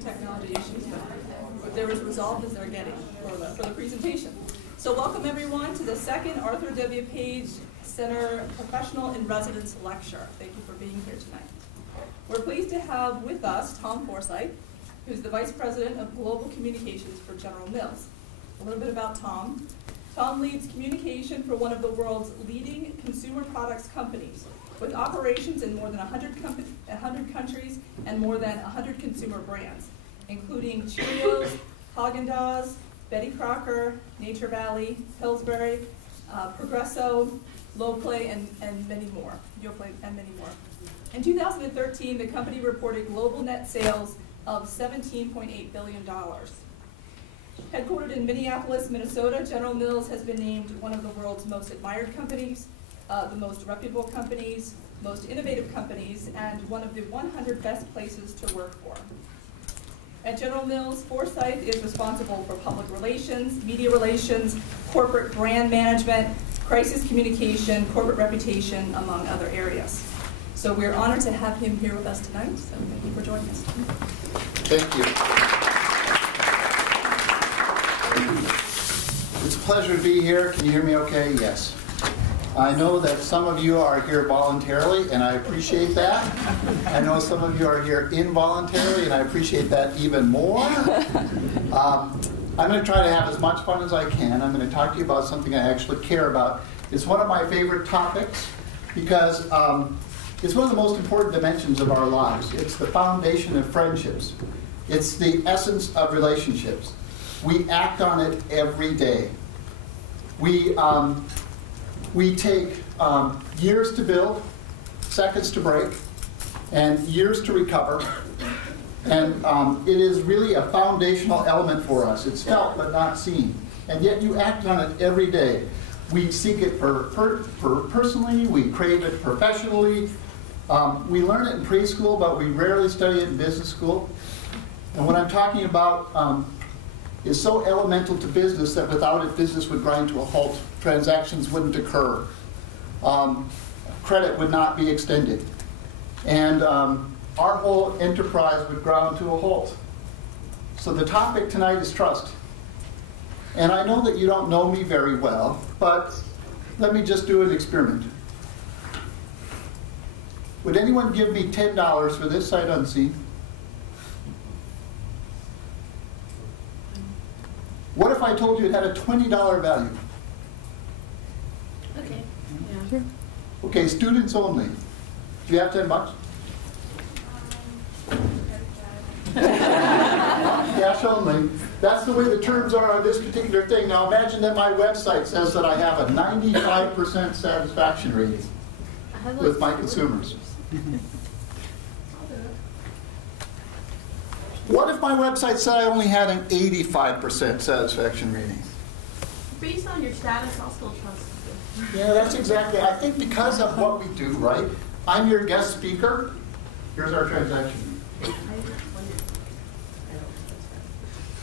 technology issues, but they were as resolved as they're getting for the presentation. So welcome everyone to the second Arthur W. Page Center Professional in Residence Lecture. Thank you for being here tonight. We're pleased to have with us Tom Forsythe, who's the Vice President of Global Communications for General Mills. A little bit about Tom. Tom leads communication for one of the world's leading consumer products companies, with operations in more than 100 countries and more than 100 consumer brands, including Cheerios, Haagen-Dazs, Betty Crocker, Nature Valley, Pillsbury, Progresso, Yoplait, and many more. In 2013, the company reported global net sales of $17.8 billion. Headquartered in Minneapolis, Minnesota, General Mills has been named one of the world's most admired companies, the most reputable companies, most innovative companies, and one of the 100 best places to work for. At General Mills, Forsythe is responsible for public relations, media relations, corporate brand management, crisis communication, corporate reputation, among other areas. So we're honored to have him here with us tonight, so thank you for joining us. Thank you. It's a pleasure to be here. Can you hear me okay? Yes. I know that some of you are here voluntarily, and I appreciate that. I know some of you are here involuntarily, and I appreciate that even more. I'm going to try to have as much fun as I can. I'm going to talk to you about something I actually care about. It's one of my favorite topics because it's one of the most important dimensions of our lives. It's the foundation of friendships. It's the essence of relationships. We act on it every day. We take years to build, seconds to break, and years to recover. And it is really a foundational element for us. It's felt but not seen. And yet you act on it every day. We seek it personally, we crave it professionally. We learn it in preschool, but we rarely study it in business school. And what I'm talking about is so elemental to business that without it, business would grind to a halt. Transactions wouldn't occur. Credit would not be extended. And our whole enterprise would ground to a halt. So the topic tonight is trust. And I know that you don't know me very well, but let me just do an experiment. Would anyone give me $10 for this sight unseen? What if I told you it had a $20 value? Okay. Yeah. Sure. Okay, students only. Do you have $10? Cash only. That's the way the terms are on this particular thing. Now imagine that my website says that I have a 95% satisfaction rating with my consumers. What if my website said I only had an 85% satisfaction rating? Based on your status, I'll still trust you. Yeah, that's exactly. I think because of what we do, right? I'm your guest speaker. Here's our transaction.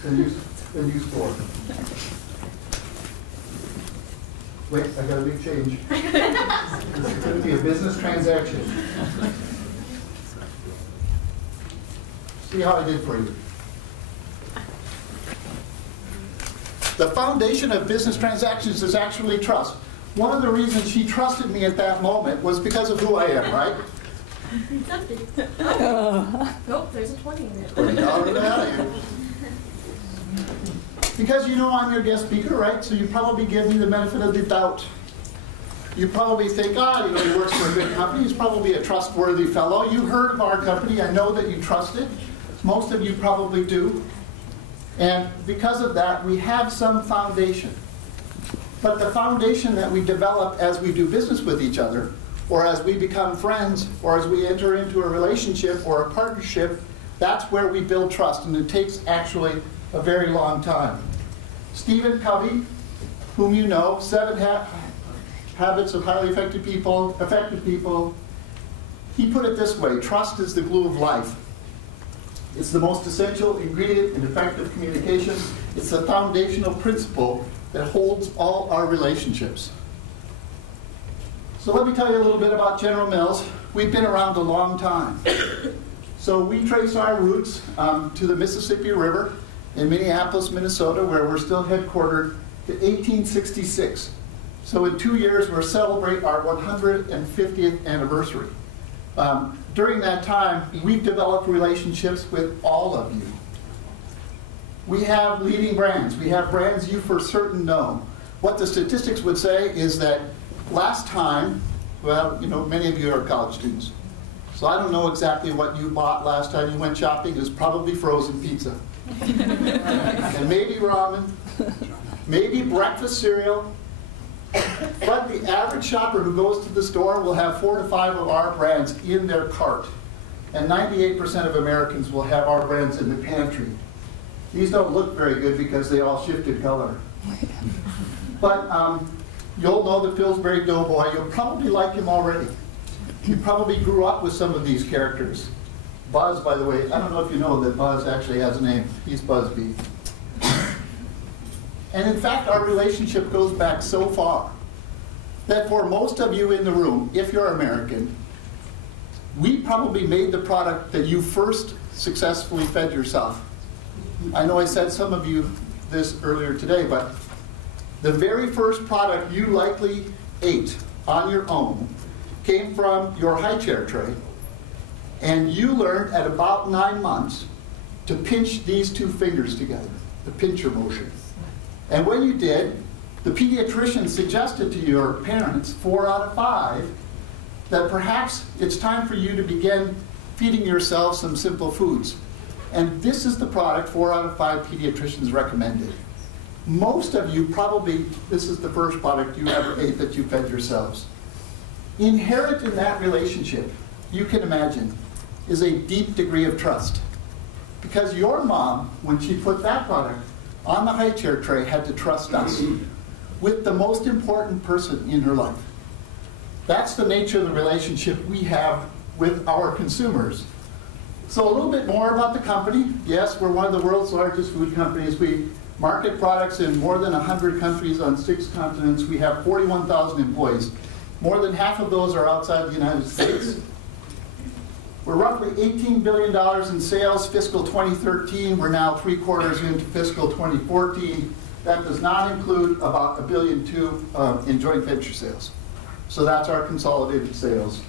Then use 4. Wait, I got a big change. This is going to be a business transaction. See how I did for you. The foundation of business transactions is actually trust. One of the reasons she trusted me at that moment was because of who I am, right? Nope, there's a 20 in there. $20 value. Because you know I'm your guest speaker, right? So you probably give me the benefit of the doubt. You probably think, he works for a good company. He's probably a trustworthy fellow. You heard of our company. I know that you trust it. Most of you probably do. And because of that, we have some foundation. But the foundation that we develop as we do business with each other, or as we become friends, or as we enter into a relationship or a partnership, that's where we build trust. And it takes actually a very long time. Stephen Covey, whom you know, 7 Habits of Highly Effective People, he put it this way: trust is the glue of life. It's the most essential ingredient in effective communication. It's the foundational principle that holds all our relationships. So let me tell you a little bit about General Mills. We've been around a long time. So we trace our roots to the Mississippi River in Minneapolis, Minnesota, where we're still headquartered, to 1866. So in 2 years, we'll celebrate our 150th anniversary. During that time, we've developed relationships with all of you. We have leading brands. We have brands you for certain know. What the statistics would say is that last time, well, you know, many of you are college students. So I don't know exactly what you bought last time you went shopping. It was probably frozen pizza. And maybe ramen, maybe breakfast cereal. But the average shopper who goes to the store will have 4 to 5 of our brands in their cart. And 98% of Americans will have our brands in the pantry. These don't look very good because they all shifted color. But you'll know the Pillsbury Doughboy. You'll probably like him already. You probably grew up with some of these characters. Buzz, by the way, I don't know if you know that Buzz actually has a name. He's Busby. And in fact, our relationship goes back so far that for most of you in the room, if you're American, we probably made the product that you first successfully fed yourself. I know I said some of you this earlier today, but the very first product you likely ate on your own came from your high chair tray, and you learned at about 9 months to pinch these 2 fingers together, the pincher motion. And when you did, the pediatrician suggested to your parents, 4 out of 5, that perhaps it's time for you to begin feeding yourself some simple foods. And this is the product 4 out of 5 pediatricians recommended. Most of you probably, this is the first product you ever ate that you fed yourselves. Inherent in that relationship, you can imagine, is a deep degree of trust. Because your mom, when she put that product on the high chair tray, had to trust us with the most important person in her life. That's the nature of the relationship we have with our consumers. So a little bit more about the company. Yes, we're one of the world's largest food companies. We market products in more than 100 countries on 6 continents. We have 41,000 employees. More than half of those are outside the United States. We're roughly $18 billion in sales, fiscal 2013. We're now 3/4 into fiscal 2014. That does not include about $1.2 billion in joint venture sales. So that's our consolidated sales.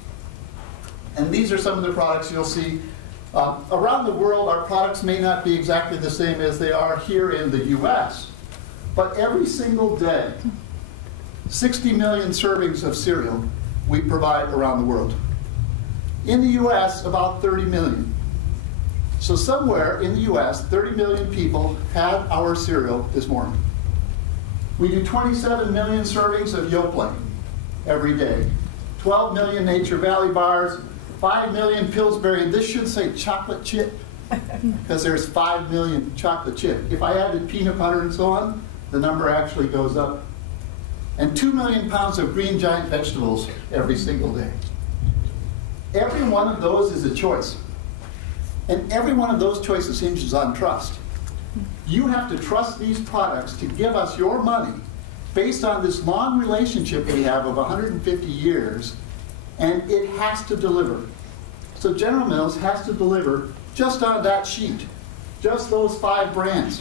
And these are some of the products you'll see. Around the world, our products may not be exactly the same as they are here in the US, but every single day, 60 million servings of cereal we provide around the world. In the US, about 30 million. So somewhere in the US, 30 million people had our cereal this morning. We do 27 million servings of Yoplait every day, 12 million Nature Valley bars, 5 million Pillsbury, and this should say chocolate chip, because there's 5 million chocolate chip. If I added peanut butter and so on, the number actually goes up. And 2 million pounds of green giant vegetables every single day. Every one of those is a choice. And every one of those choices hinges on trust. You have to trust these products to give us your money based on this long relationship we have of 150 years, and it has to deliver. So General Mills has to deliver just on that sheet, just those 5 brands,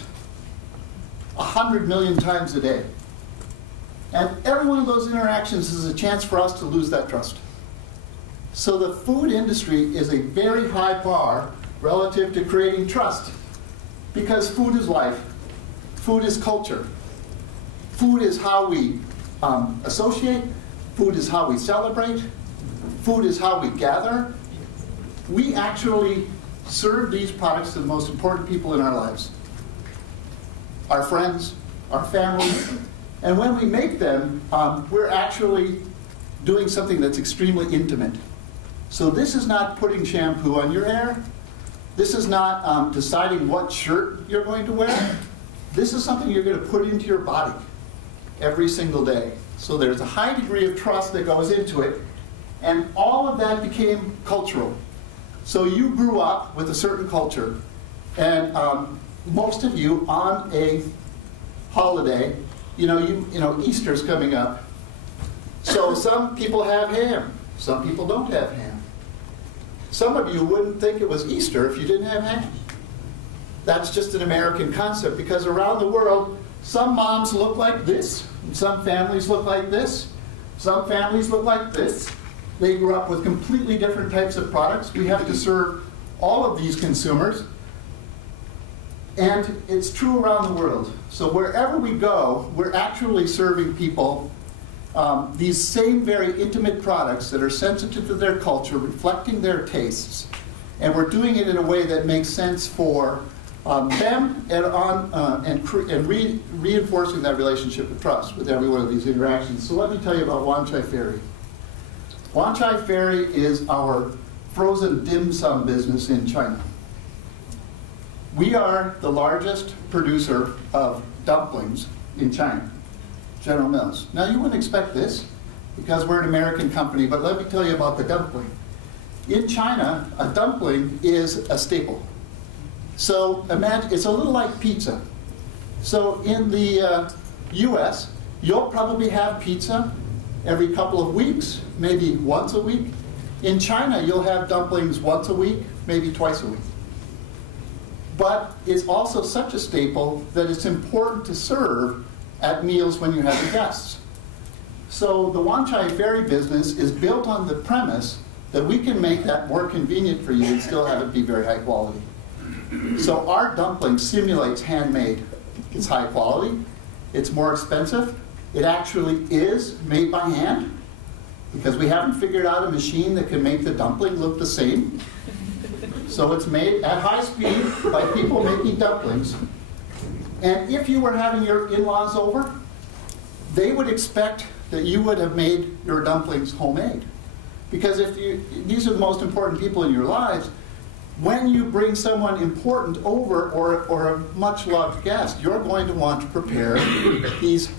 100 million times a day. And every one of those interactions is a chance for us to lose that trust. So the food industry is a very high bar relative to creating trust, because food is life, food is culture, food is how we associate, food is how we celebrate, food is how we gather. We actually serve these products to the most important people in our lives, our friends, our families, and when we make them, we're actually doing something that's extremely intimate. So this is not putting shampoo on your hair. This is not deciding what shirt you're going to wear. This is something you're going to put into your body every single day. So there's a high degree of trust that goes into it, and all of that became cultural. So you grew up with a certain culture, and most of you on a holiday, you know, Easter's coming up. So some people have ham, some people don't have ham. Some of you wouldn't think it was Easter if you didn't have ham. That's just an American concept, because around the world, some moms look like this, and some families look like this, some families look like this. They grew up with completely different types of products. We have to serve all of these consumers. And it's true around the world. So wherever we go, we're actually serving people these same very intimate products that are sensitive to their culture, reflecting their tastes. And we're doing it in a way that makes sense for them and reinforcing that relationship of trust with every one of these interactions. So let me tell you about Wan Chai Ferry. Wan Chai Ferry is our frozen dim sum business in China. We are the largest producer of dumplings in China, General Mills. Now you wouldn't expect this because we're an American company, but let me tell you about the dumpling. In China, a dumpling is a staple. So imagine, it's a little like pizza. So in the US, you'll probably have pizza every couple of weeks, maybe once a week. In China, you'll have dumplings once a week, maybe twice a week. But it's also such a staple that it's important to serve at meals when you have your guests. So the Wan Chai Ferry business is built on the premise that we can make that more convenient for you and still have it be very high quality. So our dumpling simulates handmade. It's high quality, it's more expensive, it actually is made by hand because we haven't figured out a machine that can make the dumpling look the same. So it's made at high speed by people making dumplings. And if you were having your in-laws over, they would expect that you would have made your dumplings homemade. Because these are the most important people in your lives. When you bring someone important over or a much-loved guest, you're going to want to prepare these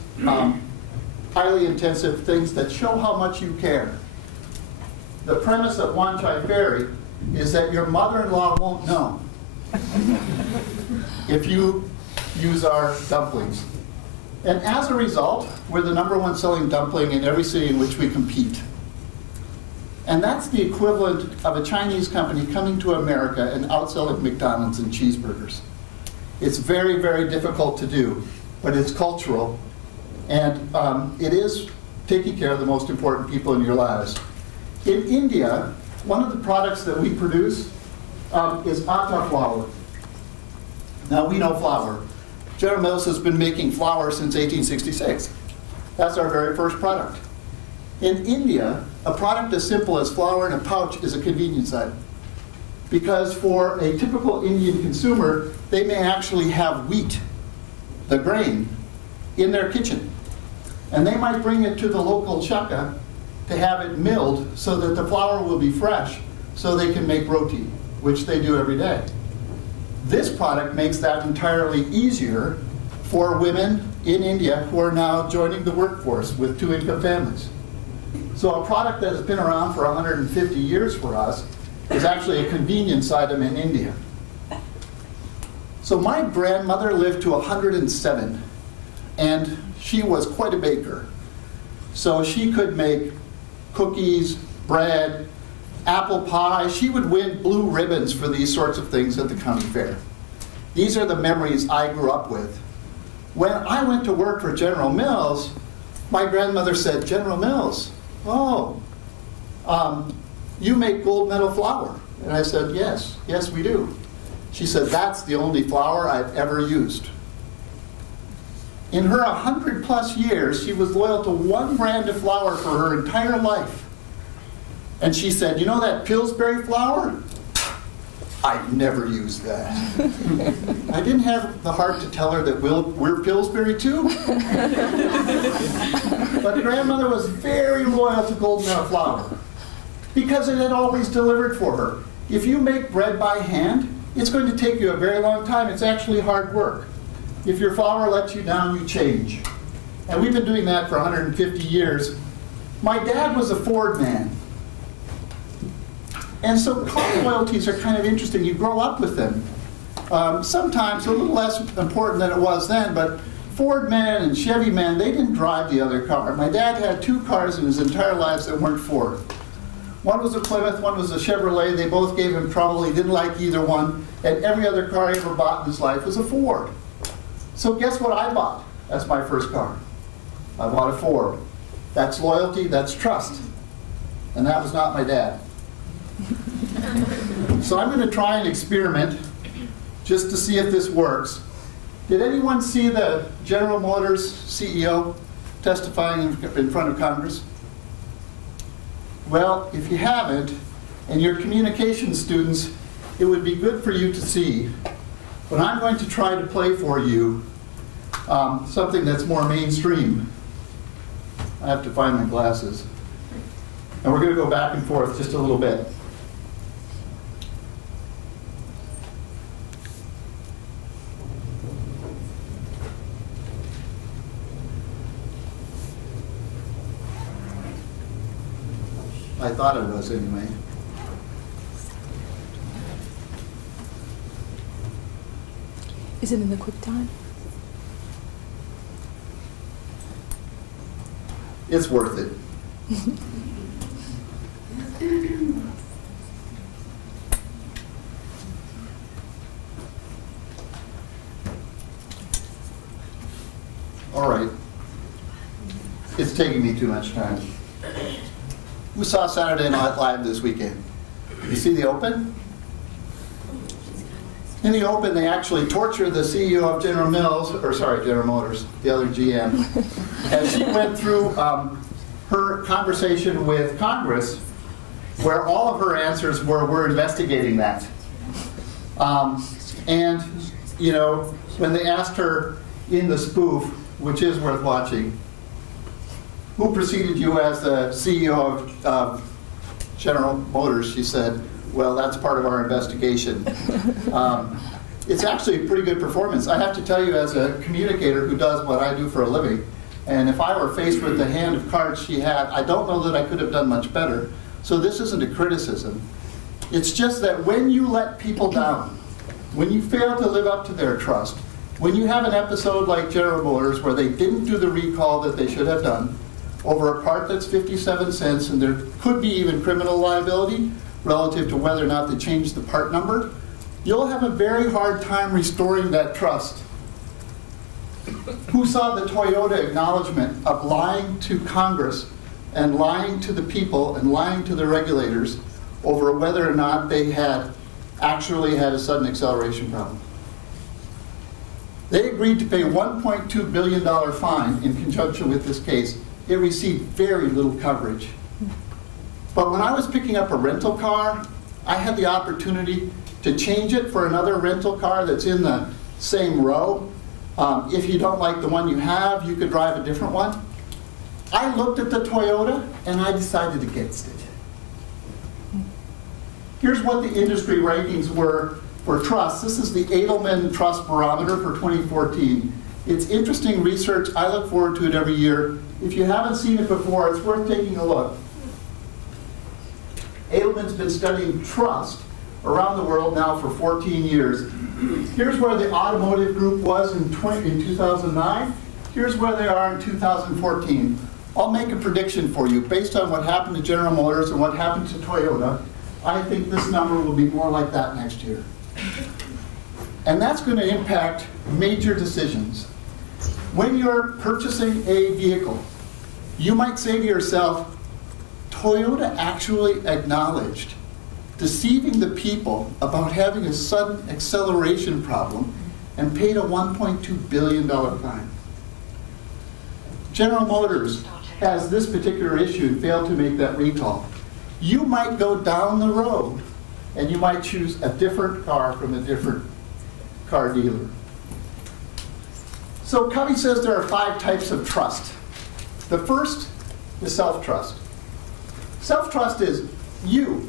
highly intensive things that show how much you care. The premise of Wan Chai Ferry is that your mother-in-law won't know if you use our dumplings. And as a result, we're the #1 selling dumpling in every city in which we compete. And that's the equivalent of a Chinese company coming to America and outselling McDonald's and cheeseburgers. It's very, very difficult to do, but it's cultural. And it is taking care of the most important people in your lives. In India, one of the products that we produce is atta flour. Now we know flour. General Mills has been making flour since 1866. That's our very first product. In India, a product as simple as flour in a pouch is a convenience item. Because for a typical Indian consumer, they may actually have wheat, the grain, in their kitchen. And they might bring it to the local chakka to have it milled so that the flour will be fresh so they can make roti, which they do every day. This product makes that entirely easier for women in India who are now joining the workforce with 2-income families. So a product that has been around for 150 years for us is actually a convenience item in India. So my grandmother lived to 107, and she was quite a baker. So she could make cookies, bread, apple pie. She would win blue ribbons for these sorts of things at the county fair. These are the memories I grew up with. When I went to work for General Mills, my grandmother said, "General Mills, oh, you make gold medal flour." And I said, yes, we do. She said, "That's the only flour I've ever used." In her 100+ years, she was loyal to one brand of flour for her entire life. And she said, "You know that Pillsbury flour? I've never used that." I didn't have the heart to tell her that we're Pillsbury too. But grandmother was very loyal to Golden Hour flour because it had always delivered for her. If you make bread by hand, it's going to take you a very long time. It's actually hard work. If your flour lets you down, you change. And we've been doing that for 150 years. My dad was a Ford man. And so car loyalties are kind of interesting. You grow up with them. Sometimes a little less important than it was then, but Ford men and Chevy men, they didn't drive the other car. My dad had 2 cars in his entire lives that weren't Ford. One was a Plymouth, one was a Chevrolet. They both gave him trouble. He didn't like either one. And every other car he ever bought in his life was a Ford. So guess what I bought as my first car? I bought a Ford. That's loyalty, that's trust. And that was not my dad. So I'm going to try an experiment just to see if this works. Did anyone see the General Motors CEO testifying in front of Congress? Well, if you haven't, and you're communication students, it would be good for you to see. But I'm going to try to play for you something that's more mainstream. I have to find my glasses. And we're going to go back and forth just a little bit. I thought it was anyway. Is it in the QuickTime? It's worth it. All right. It's taking me too much time. Who saw Saturday Night Live this weekend? You see the Open? In the Open, they actually torture the CEO of General Motors, the other GM, as she went through her conversation with Congress, where all of her answers were, "We're investigating that." And, you know, when they asked her in the spoof, which is worth watching, who preceded you as the CEO of General Motors, she said, "Well, that's part of our investigation." It's actually a pretty good performance. I have to tell you, as a communicator who does what I do for a living, and if I were faced with the hand of cards she had, I don't know that I could have done much better. So this isn't a criticism. It's just that when you let people down, when you fail to live up to their trust, when you have an episode like General Motors where they didn't do the recall that they should have done over a part that's 57 cents, and there could be even criminal liability relative to whether or not they changed the part number, you'll have a very hard time restoring that trust. Who saw the Toyota acknowledgement of lying to Congress and lying to the people and lying to the regulators over whether or not they had actually had a sudden acceleration problem? They agreed to pay a $1.2 billion fine in conjunction with this case. It received very little coverage. But when I was picking up a rental car, I had the opportunity to change it for another rental car that's in the same row. If you don't like the one you have, you could drive a different one. I looked at the Toyota and I decided against it. Here's what the industry rankings were for trust. This is the Edelman Trust Barometer for 2014. It's interesting research. I look forward to it every year. If you haven't seen it before, it's worth taking a look. Edelman's been studying trust around the world now for 14 years. Here's where the automotive group was in 2009. Here's where they are in 2014. I'll make a prediction for you. Based on what happened to General Motors and what happened to Toyota, I think this number will be more like that next year. And that's going to impact major decisions. When you're purchasing a vehicle, you might say to yourself, Toyota actually acknowledged deceiving the people about having a sudden acceleration problem and paid a $1.2 billion fine. General Motors has this particular issue and failed to make that recall. You might go down the road and you might choose a different car from a different car dealer. So Covey says there are 5 types of trust. The first is self-trust. Self-trust is you.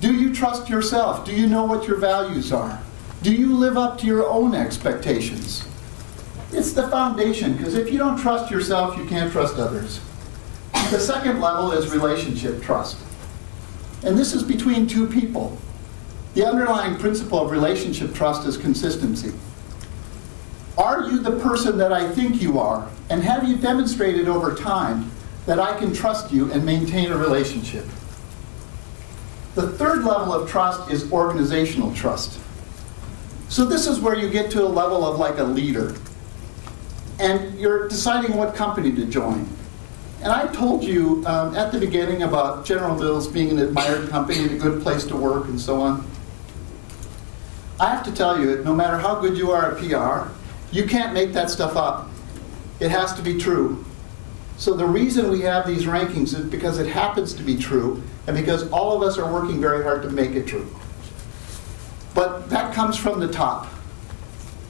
Do you trust yourself? Do you know what your values are? Do you live up to your own expectations? It's the foundation, because if you don't trust yourself, you can't trust others. The second level is relationship trust. And this is between two people. The underlying principle of relationship trust is consistency. Are you the person that I think you are? And have you demonstrated over time that I can trust you and maintain a relationship? The third level of trust is organizational trust. So this is where you get to a level of like a leader. And you're deciding what company to join. And I told you at the beginning about General Mills being an admired company and a good place to work and so on. I have to tell you, no matter how good you are at PR, you can't make that stuff up. It has to be true. So the reason we have these rankings is because it happens to be true, and because all of us are working very hard to make it true. But that comes from the top.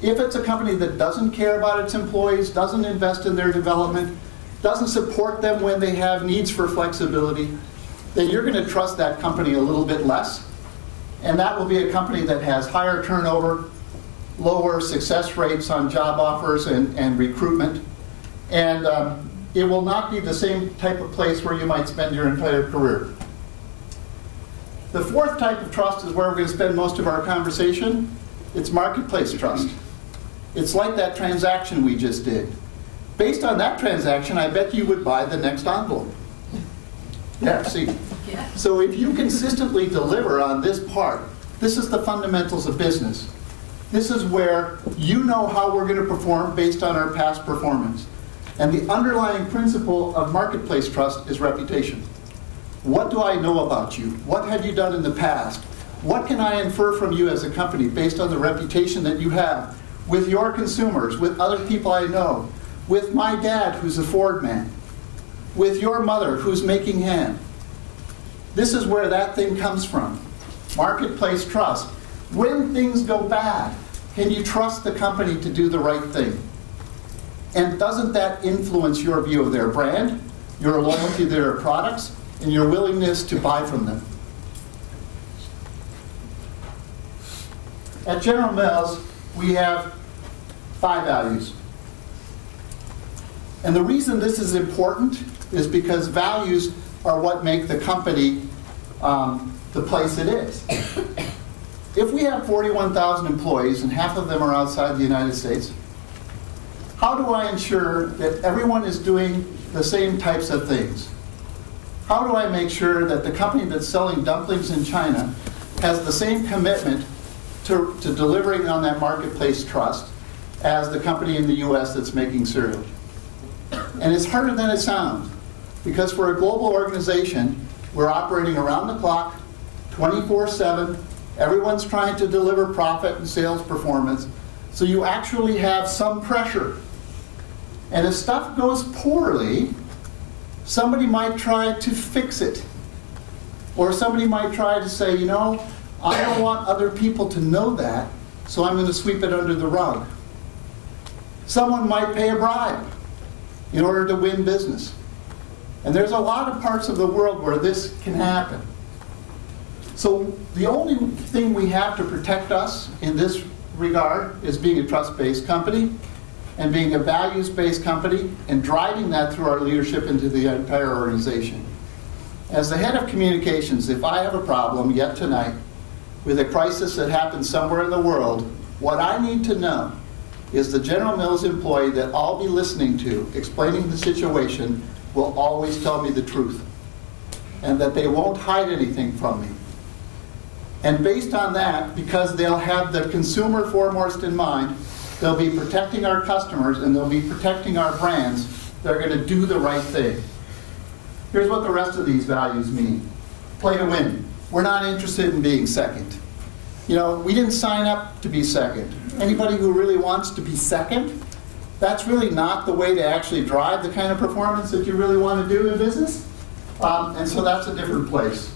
If it's a company that doesn't care about its employees, doesn't invest in their development, doesn't support them when they have needs for flexibility, then you're going to trust that company a little bit less. And that will be a company that has higher turnover, lower success rates on job offers and recruitment. And it will not be the same type of place where you might spend your entire career. The fourth type of trust is where we're going to spend most of our conversation. It's marketplace trust. It's like that transaction we just did. Based on that transaction, I bet you would buy the next envelope. Yeah, see. Yeah. So if you consistently deliver on this part, this is the fundamentals of business. This is where you know how we're going to perform based on our past performance. And the underlying principle of marketplace trust is reputation. What do I know about you? What have you done in the past? What can I infer from you as a company based on the reputation that you have with your consumers, with other people I know, with my dad who's a Ford man, with your mother who's making ham? This is where that thing comes from. Marketplace trust. When things go bad, can you trust the company to do the right thing? And doesn't that influence your view of their brand, your loyalty to their products, and your willingness to buy from them? At General Mills, we have 5 values. And the reason this is important is because values are what make the company the place it is. If we have 41,000 employees and half of them are outside the United States, how do I ensure that everyone is doing the same types of things? How do I make sure that the company that's selling dumplings in China has the same commitment to delivering on that marketplace trust as the company in the US that's making cereal? And it's harder than it sounds, because for a global organization, we're operating around the clock, 24/7. Everyone's trying to deliver profit and sales performance. So you actually have some pressure. And if stuff goes poorly, somebody might try to fix it. Or somebody might try to say, you know, I don't want other people to know that, so I'm going to sweep it under the rug. Someone might pay a bribe in order to win business. And there's a lot of parts of the world where this can happen. So the only thing we have to protect us in this regard is being a trust-based company and being a values-based company and driving that through our leadership into the entire organization. As the head of communications, if I have a problem yet tonight with a crisis that happens somewhere in the world, what I need to know is the General Mills employee that I'll be listening to explaining the situation will always tell me the truth, and that they won't hide anything from me. And based on that, because they'll have the consumer foremost in mind, they'll be protecting our customers and they'll be protecting our brands. They're going to do the right thing. Here's what the rest of these values mean. Play to win. We're not interested in being second. You know, we didn't sign up to be second. Anybody who really wants to be second, that's really not the way to actually drive the kind of performance that you really want to do in business. And so that's a different place.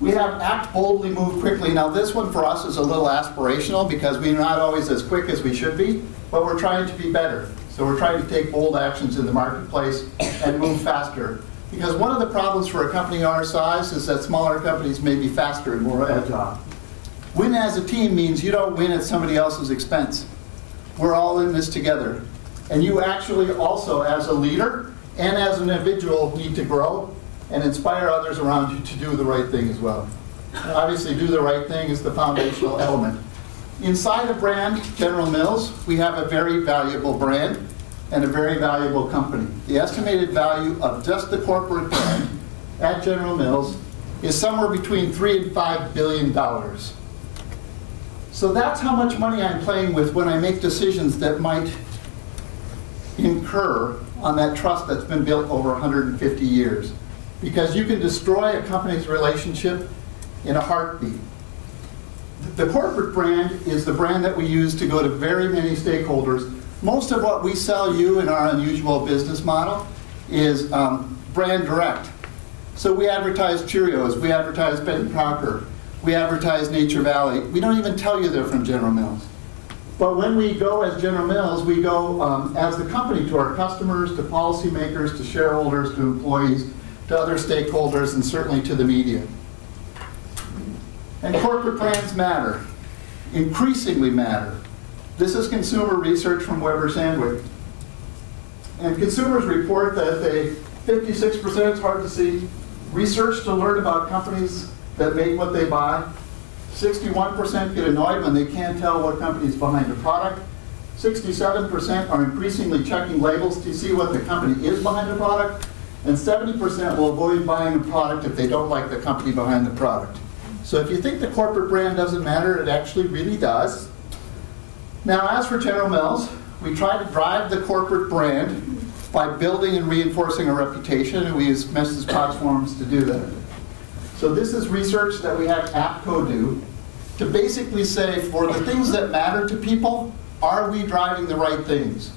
We have act boldly, move quickly. Now this one for us is a little aspirational because we're not always as quick as we should be, but we're trying to be better. So we're trying to take bold actions in the marketplace and move faster. Because one of the problems for a company our size is that smaller companies may be faster and more agile. Win as a team means you don't win at somebody else's expense. We're all in this together. And you actually also, as a leader and as an individual, need to grow and inspire others around you to do the right thing as well. And obviously, do the right thing is the foundational element. Inside a brand, General Mills, we have a very valuable brand and a very valuable company. The estimated value of just the corporate brand at General Mills is somewhere between $3 and $5 billion. So that's how much money I'm playing with when I make decisions that might incur on that trust that's been built over 150 years. Because you can destroy a company's relationship in a heartbeat. The corporate brand is the brand that we use to go to very many stakeholders. Most of what we sell you in our unusual business model is brand direct. So we advertise Cheerios, we advertise Betty Crocker, we advertise Nature Valley. We don't even tell you they're from General Mills. But when we go as General Mills, we go as the company to our customers, to policymakers, to shareholders, to employees, to other stakeholders, and certainly to the media. And corporate brands matter, increasingly matter. This is consumer research from Weber Sandwick. And consumers report that 56%, it's hard to see, research to learn about companies that make what they buy. 61% get annoyed when they can't tell what company's behind a product. 67% are increasingly checking labels to see what the company is behind a product. And 70% will avoid buying a product if they don't like the company behind the product. So if you think the corporate brand doesn't matter, it actually really does. Now, as for General Mills, we try to drive the corporate brand by building and reinforcing our reputation, and we use message platforms to do that. So this is research that we had APCO do to basically say, for the things that matter to people, are we driving the right things?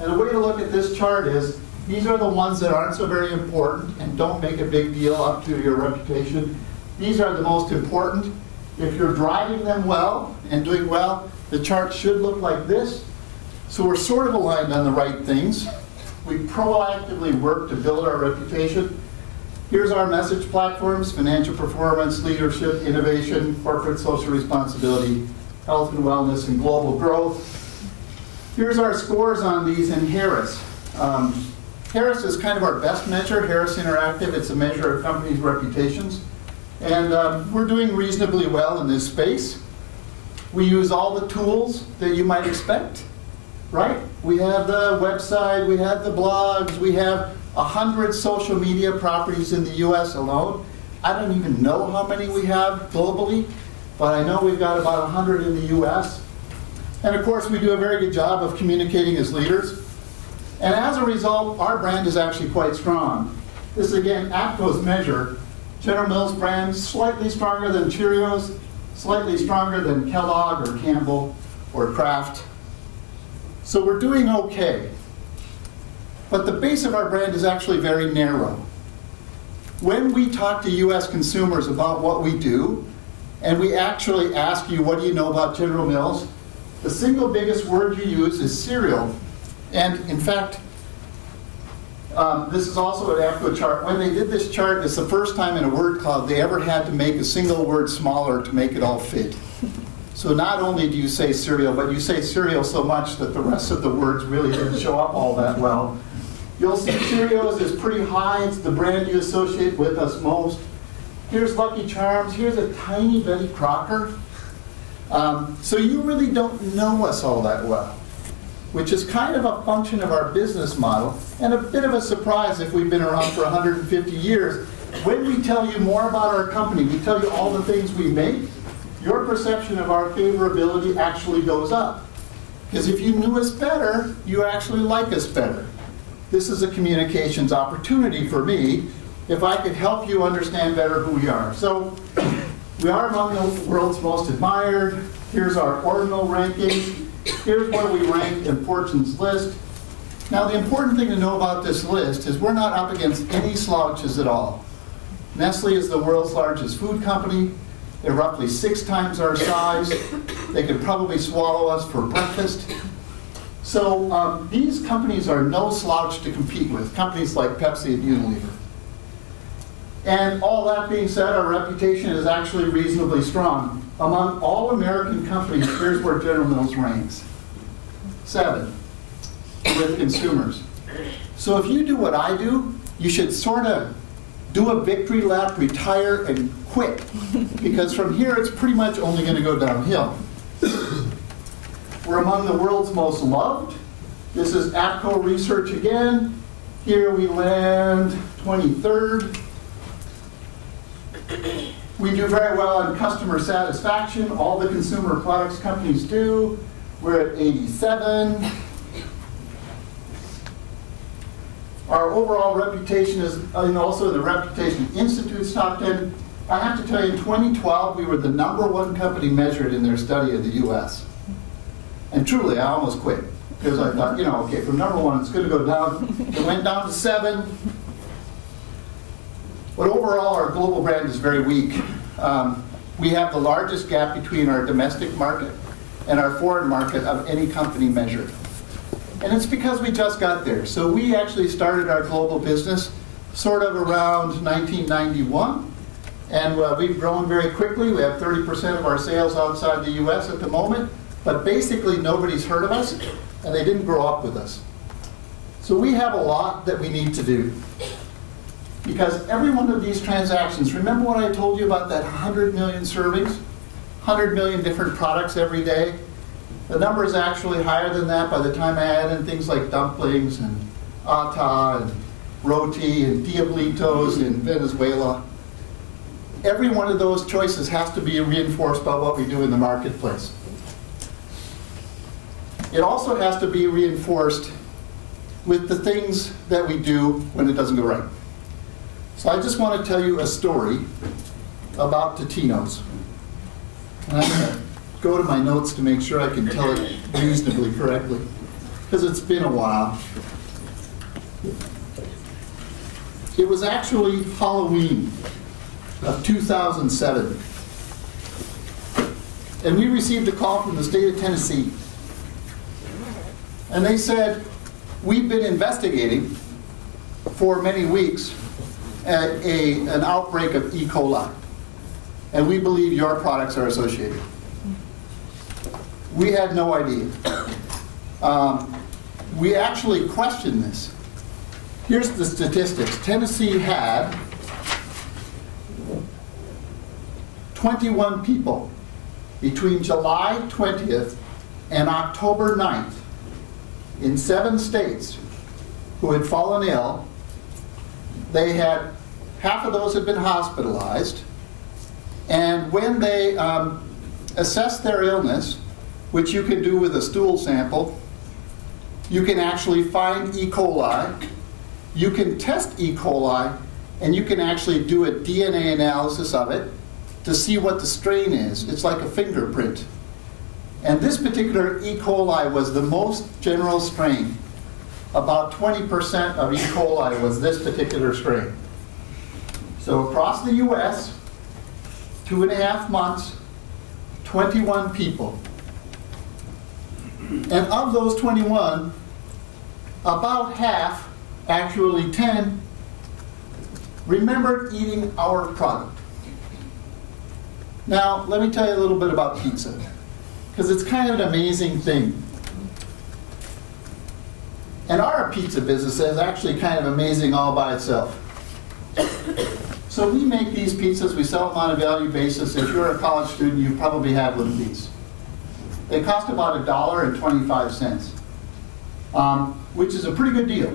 And the way to look at this chart is, these are the ones that aren't so very important and don't make a big deal up to your reputation. These are the most important. If you're driving them well and doing well, the chart should look like this. So we're sort of aligned on the right things. We proactively work to build our reputation. Here's our message platforms: financial performance, leadership, innovation, corporate social responsibility, health and wellness, and global growth. Here's our scores on these in Harris. Harris is kind of our best measure, Harris Interactive. It's a measure of companies' reputations. And we're doing reasonably well in this space. We use all the tools that you might expect, right? We have the website, we have the blogs, we have 100 social media properties in the US alone. I don't even know how many we have globally, but I know we've got about 100 in the US. And of course, we do a very good job of communicating as leaders. And as a result, our brand is actually quite strong. This is, again, APCO's measure. General Mills brand, slightly stronger than Cheerios, slightly stronger than Kellogg or Campbell or Kraft. So we're doing okay. But the base of our brand is actually very narrow. When we talk to US consumers about what we do, and we actually ask you, what do you know about General Mills? The single biggest word you use is cereal. And in fact, this is also an APCO chart. When they did this chart, it's the first time in a word cloud they ever had to make a single word smaller to make it all fit. So not only do you say cereal, but you say cereal so much that the rest of the words really didn't show up all that well. You'll see Cheerios is pretty high. It's the brand you associate with us most. Here's Lucky Charms. Here's a tiny Betty Crocker. So you really don't know us all that well, which is kind of a function of our business model, and a bit of a surprise if we've been around for 150 years. When we tell you more about our company, we tell you all the things we make, your perception of our favorability actually goes up. Because if you knew us better, you actually like us better. This is a communications opportunity for me, if I could help you understand better who we are. So we are among the world's most admired. Here's our ordinal ranking. Here's where we rank in Fortune's list. Now, the important thing to know about this list is we're not up against any slouches at all. Nestle is the world's largest food company. They're roughly 6 times our size. They could probably swallow us for breakfast. So these companies are no slouch to compete with, companies like Pepsi and Unilever. And all that being said, our reputation is actually reasonably strong. Among all American companies, here's where General Mills ranks. 7 with consumers. So if you do what I do, you should sort of do a victory lap, retire, and quit. Because from here, it's pretty much only going to go downhill. We're among the world's most loved. This is APCO research again. Here we land 23rd. We do very well on customer satisfaction. All the consumer products companies do. We're at 87. Our overall reputation is also in the Reputation Institute's top 10. I have to tell you, in 2012, we were the #1 company measured in their study of the US. And truly, I almost quit. Because I thought, okay, from #1, it's going to go down. It went down to 7. But overall, our global brand is very weak. We have the largest gap between our domestic market and our foreign market of any company measured. And it's because we just got there. So we actually started our global business sort of around 1991. And we've grown very quickly. We have 30% of our sales outside the US at the moment. But basically, nobody's heard of us, and they didn't grow up with us. So we have a lot that we need to do. Because every one of these transactions, remember what I told you about that 100 million servings? 100 million different products every day? The number is actually higher than that by the time I add in things like dumplings and ata and roti and diablitos in Venezuela. Every one of those choices has to be reinforced by what we do in the marketplace. It also has to be reinforced with the things that we do when it doesn't go right. So I just want to tell you a story about Totino's. And I'm going to go to my notes to make sure I can tell it reasonably correctly, because it's been a while. It was actually Halloween of 2007. And we received a call from the state of Tennessee. And they said, we've been investigating for many weeks an outbreak of E. coli. And we believe your products are associated. We had no idea. We actually questioned this. Here's the statistics. Tennessee had 21 people between July 20th and October 9th in 7 states who had fallen ill. They had, half of those had been hospitalized, and when they assessed their illness, which you can do with a stool sample, you can actually find E. coli, you can test E. coli, and you can actually do a DNA analysis of it to see what the strain is. It's like a fingerprint. And this particular E. coli was the most general strain. About 20% of E. coli was this particular strain. So across the US, 2.5 months, 21 people. And of those 21, about half, actually 10, remembered eating our product. Now, let me tell you a little bit about pizza, because it's kind of an amazing thing. And our pizza business is actually kind of amazing all by itself. So we make these pizzas, we sell them on a value basis. If you're a college student, you probably have one of these. They cost about $1.25, which is a pretty good deal.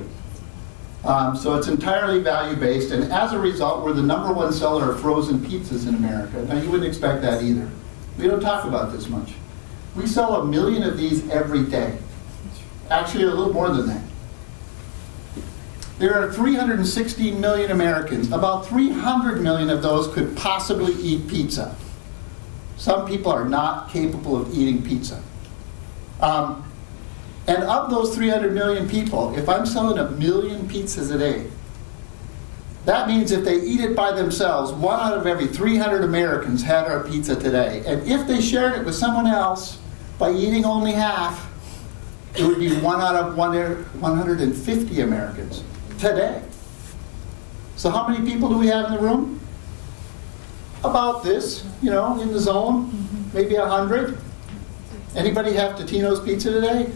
So it's entirely value-based, and as a result, we're the #1 seller of frozen pizzas in America. Now, you wouldn't expect that either. We don't talk about this much. We sell 1 million of these every day. Actually, a little more than that. There are 316 million Americans. About 300 million of those could possibly eat pizza. Some people are not capable of eating pizza. And of those 300 million people, if I'm selling 1 million pizzas a day, that means if they eat it by themselves, 1 out of every 300 Americans had our pizza today. And if they shared it with someone else by eating only half, it would be 1 out of 150 Americans today. So how many people do we have in the room? About this, in the zone, maybe 100. Anybody have Totino's pizza today?